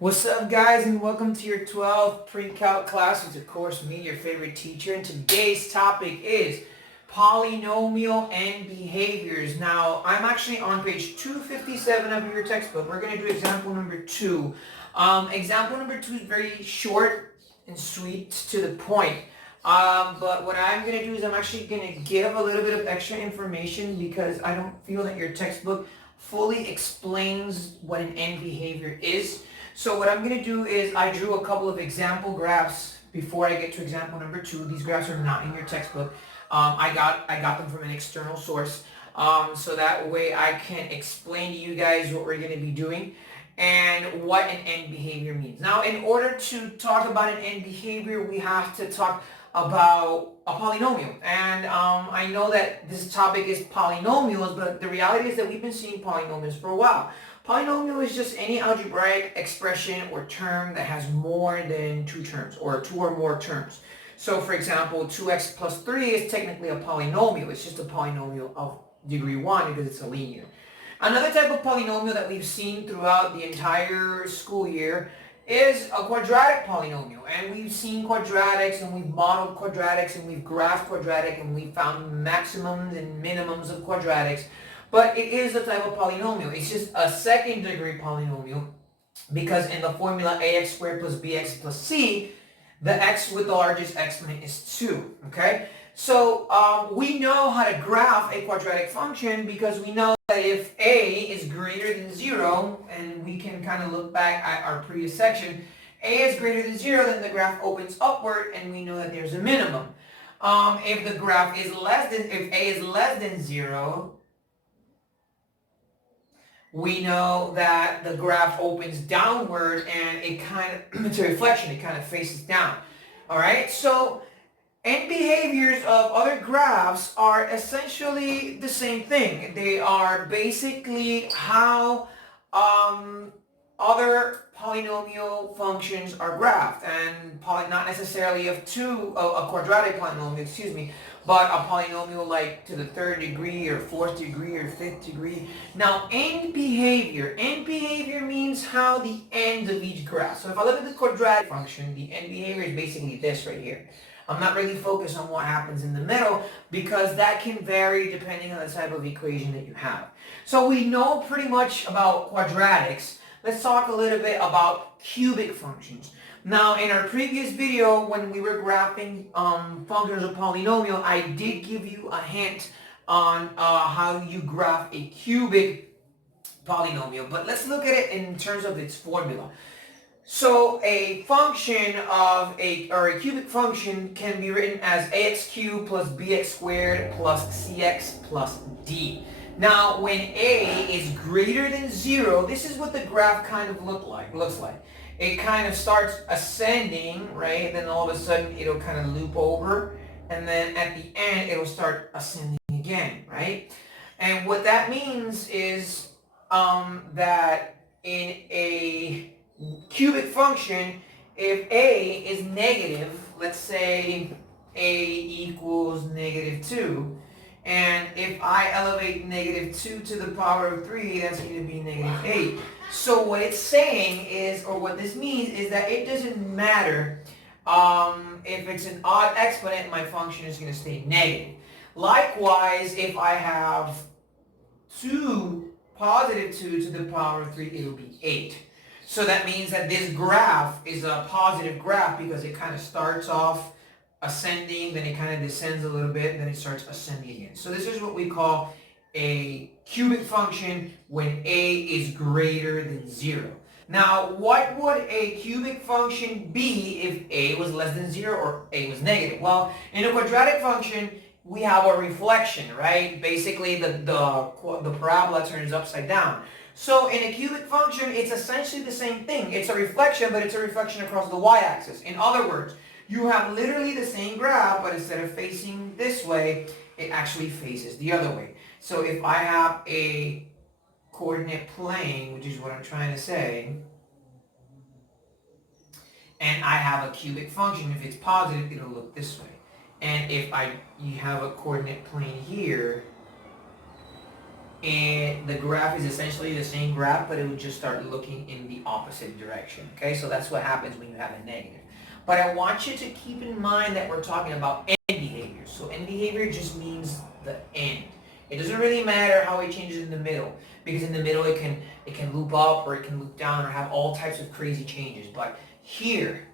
What's up, guys, and welcome to your 12th pre-calc class. It's of course me, your favorite teacher, and today's topic is polynomial and behaviors. Now, I'm actually on page 257 of your textbook. We're going to do example number 2. Example number 2 is very short and sweet, to the point. But what I'm going to do is I'm actually going to give a little bit of extra information because I don't feel that your textbook fully explains what an end behavior is. So what I'm going to do is I drew a couple of example graphs before I get to example number 2. These graphs are not in your textbook. I got them from an external source. So that way I can explain to you guys what we're going to be doing and what an end behavior means. Now, in order to talk about an end behavior, we have to talk about a polynomial. And I know that this topic is polynomials, but the reality is that we've been seeing polynomials for a while. Polynomial is just any algebraic expression or term that has more than two terms or two or more terms. So for example, 2x plus 3 is technically a polynomial. It's just a polynomial of degree 1 because it's a linear. Another type of polynomial that we've seen throughout the entire school year is a quadratic polynomial. And we've seen quadratics and we've modeled quadratics and we've graphed quadratic and we've found maximums and minimums of quadratics. But it is a type of polynomial. It's just a second degree polynomial because in the formula ax squared plus bx plus c, the x with the largest exponent is 2, okay? So we know how to graph a quadratic function because we know that if a is greater than 0, and we can kind of look back at our previous section, a is greater than 0, then the graph opens upward and we know that there's a minimum. If the graph is if a is less than 0, we know that the graph opens downward and it's a reflection, it kind of faces down. Alright, so end behaviors of other graphs are essentially the same thing. They are basically how other polynomial functions are graphed, and not necessarily of a quadratic polynomial, but a polynomial like to the 3rd degree or 4th degree or 5th degree. Now, end behavior means how the ends of each graph. So if I look at the quadratic function, the end behavior is basically this right here. I'm not really focused on what happens in the middle because that can vary depending on the type of equation that you have. So we know pretty much about quadratics. Let's talk a little bit about cubic functions. Now, in our previous video, when we were graphing functions of polynomial, I did give you a hint on how you graph a cubic polynomial. But let's look at it in terms of its formula. So a function of a cubic function can be written as ax cubed plus bx squared plus cx plus d. Now, when a is greater than 0, this is what the graph kind of looks like. It kind of starts ascending, right? And then all of a sudden, it'll kind of loop over. And then at the end, it'll start ascending again, right? And what that means is that in a cubic function, if a is negative, let's say a equals negative 2, and if I elevate negative 2 to the power of 3, that's going to be negative 8. So what it's saying is, or what this means, is that it doesn't matter if it's an odd exponent, my function is going to stay negative. Likewise, if I have positive 2 to the power of 3, it'll be 8. So that means that this graph is a positive graph because it kind of starts off ascending, then it kind of descends a little bit, then it starts ascending again. So this is what we call a cubic function when a is greater than 0. Now, what would a cubic function be if a was less than 0 or a was negative? Well, in a quadratic function, we have a reflection, right? Basically, the parabola turns upside down. So in a cubic function, it's essentially the same thing. It's a reflection, but it's a reflection across the y-axis. In other words, you have literally the same graph, but instead of facing this way, it actually faces the other way. So if I have a coordinate plane, which is what I'm trying to say, and I have a cubic function, if it's positive, it'll look this way. And if you have a coordinate plane here, and the graph is essentially the same graph, but it would just start looking in the opposite direction. Okay, so that's what happens when you have a negative. But I want you to keep in mind that we're talking about end behavior. So end behavior just means the end. It doesn't really matter how it changes in the middle, because in the middle it can loop up or it can loop down or have all types of crazy changes. But here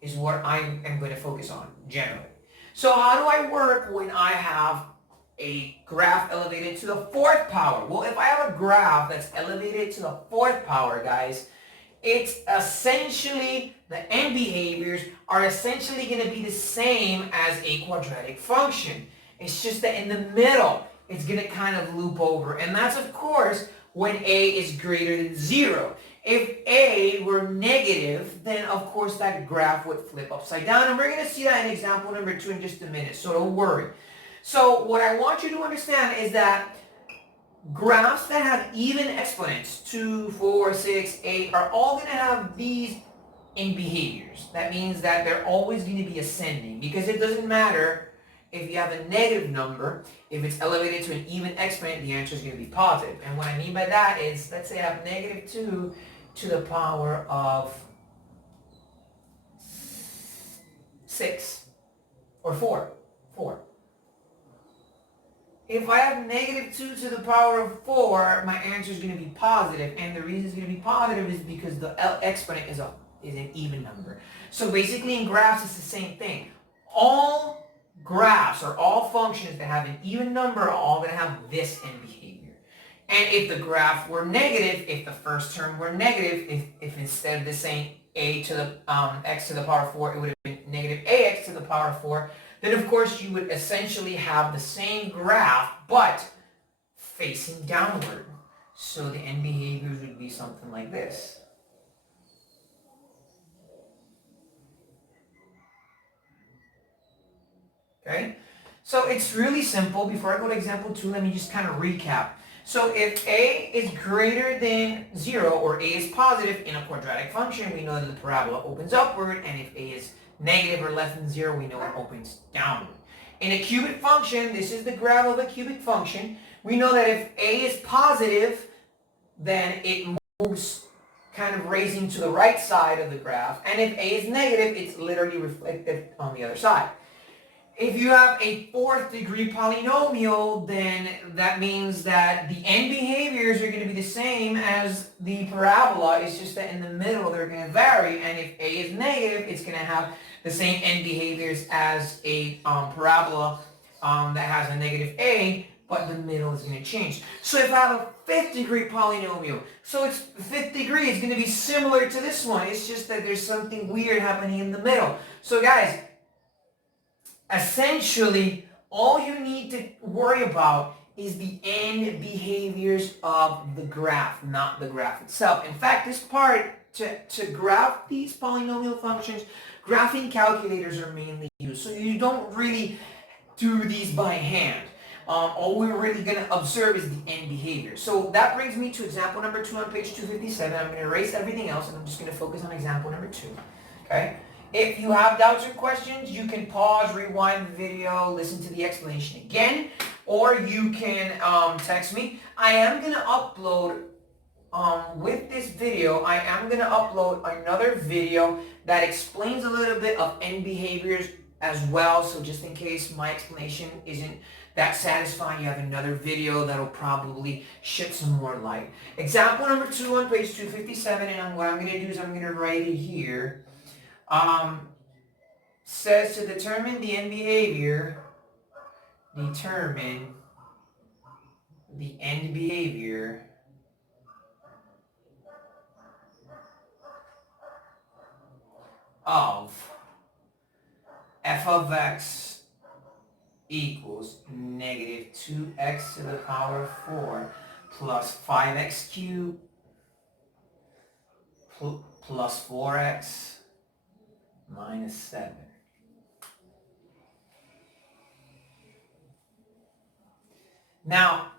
is what I am going to focus on generally. So how do I work when I have a graph elevated to the fourth power? Well, if I have a graph that's elevated to the fourth power, guys, it's essentially, the end behaviors are essentially going to be the same as a quadratic function. It's just that in the middle, it's going to kind of loop over. And that's, of course, when a is greater than 0. If a were negative, then of course that graph would flip upside down. And we're going to see that in example number 2 in just a minute, so don't worry. So what I want you to understand is that graphs that have even exponents, 2, 4, 6, 8, are all going to have these end behaviors. That means that they're always going to be ascending, because it doesn't matter if you have a negative number. If it's elevated to an even exponent, the answer is going to be positive. And what I mean by that is, let's say I have negative 2 to the power of 6 or 4. If I have negative 2 to the power of 4, my answer is going to be positive. And the reason it's going to be positive is because the exponent is an even number. So basically in graphs, it's the same thing. All graphs or all functions that have an even number are all going to have this end behavior. And if the graph were negative, if the first term were negative, if instead of this saying a to the x to the power of 4, it would have been negative ax to the power of 4, then of course you would essentially have the same graph, but facing downward. So the end behaviors would be something like this. Okay? So it's really simple. Before I go to example 2, let me just kind of recap. So if a is greater than 0, or a is positive in a quadratic function, we know that the parabola opens upward, and if a is negative or less than 0, we know it opens downward. In a cubic function, this is the graph of a cubic function, we know that if a is positive, then it moves kind of raising to the right side of the graph, and if a is negative, it's literally reflected on the other side. If you have a fourth degree polynomial, then that means that the end behaviors are going to be the same as the parabola. It's just that in the middle they're going to vary, and if a is negative, it's going to have the same end behaviors as a parabola that has a negative a, but the middle is going to change. So if I have a fifth degree polynomial, so it's fifth degree, it's going to be similar to this one. It's just that there's something weird happening in the middle. So guys, essentially, all you need to worry about is the end behaviors of the graph, not the graph itself. In fact, this part, to graph these polynomial functions, graphing calculators are mainly used. So you don't really do these by hand. All we're really going to observe is the end behavior. So that brings me to example number 2 on page 257. I'm going to erase everything else, and I'm just going to focus on example number 2. Okay? If you have doubts or questions, you can pause, rewind the video, listen to the explanation again, or you can text me. I am going to upload, with this video, I am going to upload another video that explains a little bit of end behaviors as well. So just in case my explanation isn't that satisfying, you have another video that'll probably shed some more light. Example number 2 on page 257, and what I'm going to do is I'm going to write it here. Says to determine the end behavior, determine the end behavior of f of x equals negative 2x to the power of 4 plus 5x cubed plus 4x minus 7. Now,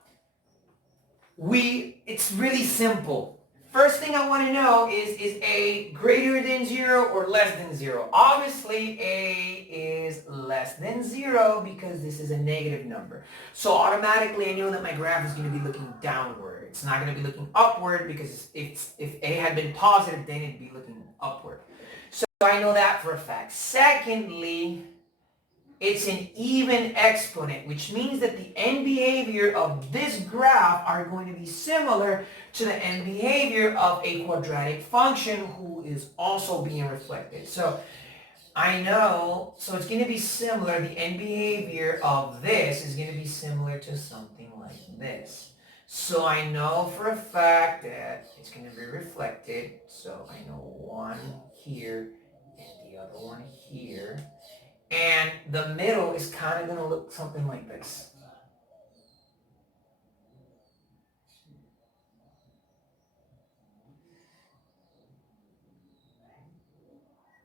it's really simple. First thing I want to know is A greater than 0 or less than 0? Obviously, A is less than 0 because this is a negative number. So automatically I know that my graph is going to be looking downward. It's not going to be looking upward because if A had been positive, then it'd be looking upward. So I know that for a fact. Secondly, it's an even exponent, which means that the end behavior of this graph are going to be similar to the end behavior of a quadratic function who is also being reflected. So I know, so it's going to be similar, the end behavior of this is going to be similar to something like this. So I know for a fact that it's going to be reflected. So I know one here and the other one here. And the middle is kind of going to look something like this.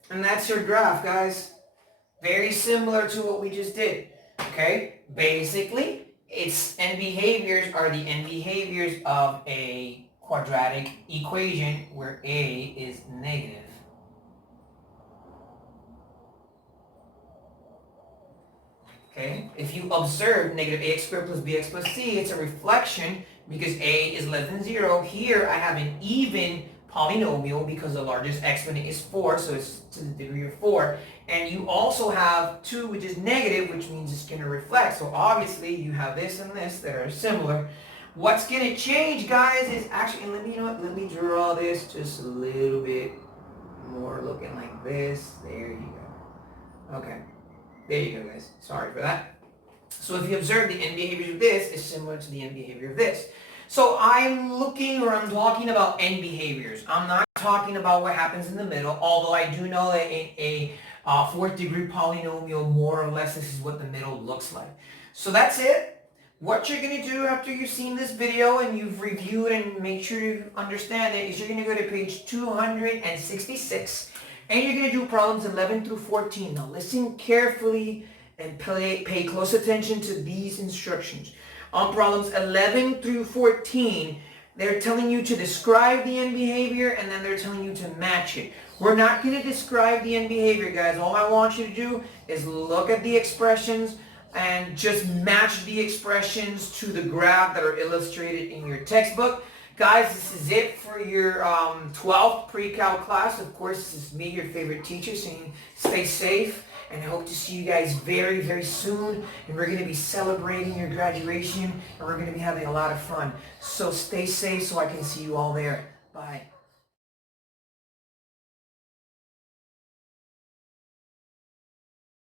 And that's your graph, guys. Very similar to what we just did. Okay? Basically, its end behaviors are the end behaviors of a quadratic equation where A is negative. Okay? If you observe negative ax squared plus bx plus c, it's a reflection because A is less than 0. Here I have an even polynomial because the largest exponent is 4, so it's to the degree of 4. And you also have 2, which is negative, which means it's going to reflect. So obviously you have this and this that are similar. What's going to change, guys, is actually, and let me draw this just a little bit more looking like this. There you go. Okay. There you go, guys. Sorry for that. So if you observe the end behavior of this is similar to the end behavior of this. So I'm talking about end behaviors. I'm not talking about what happens in the middle, although I do know that in a fourth degree polynomial, more or less, this is what the middle looks like. So that's it. What you're going to do after you've seen this video and you've reviewed and make sure you understand it is you're going to go to page 266. And you're going to do problems 11 through 14. Now listen carefully and pay close attention to these instructions. On problems 11 through 14, they're telling you to describe the end behavior and then they're telling you to match it. We're not going to describe the end behavior, guys. All I want you to do is look at the expressions and just match the expressions to the graph that are illustrated in your textbook. Guys, this is it for your 12th pre-cal class. Of course, this is me, your favorite teacher, saying stay safe, and I hope to see you guys very, very soon. And we're going to be celebrating your graduation, and we're going to be having a lot of fun. So stay safe so I can see you all there. Bye.